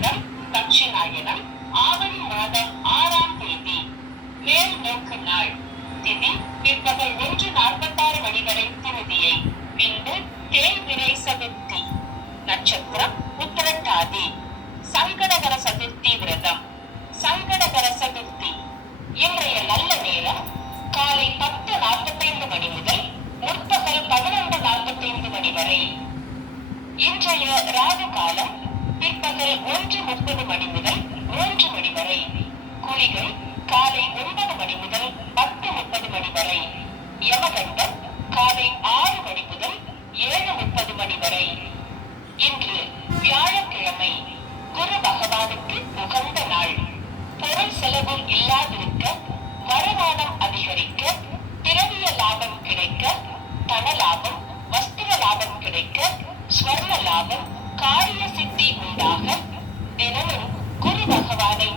வருடம் தட்சிணாயனம் ஆவணி மாதம் ஆறாம் தேதி மேல் நோக்கு நாள். திதி பிற்பகல் ஒன்று நாற்பத்தாறு மணி திருதியை. பின்பு தேய்விரை சதுர்த்தி. நட்சத்திரம் உத்திரட்டாதி. சங்கடகர சதுர்த்தி விரதம். சங்கடகர சதுர்த்தி. இன்றைய நல்ல நேரம் காலை பத்து நாற்பத்தைந்து மணி முதல் முற்பகல் பதினொன்று நாற்பத்தைந்து மணி வரை. இன்றைய ராகு காலம் பிற்பகல் ஒன்று முப்பது மணி முதல் மூன்று மணி வரை. குளிகை காலை ஒன்பது மணி முதல் பத்து முப்பது மணி வரை. யமகண்டம் காலை ஆறு மணி முதல் ஏழு முப்பது மணி வரை. இன்று வியாழக்கிழமை குரு பகவானுக்கு உகந்த நாள். பொருள் செலவு இல்லாதிருக்க வருமானம் அதிகரிக்க திரவிய லாபம் கிடைக்க தன லாபம் வஸ்திர லாபம் கிடைக்க ஸ்வர்ண லாபம் காரிய சித்தி உண்டாக தினமும் குரு பகவானை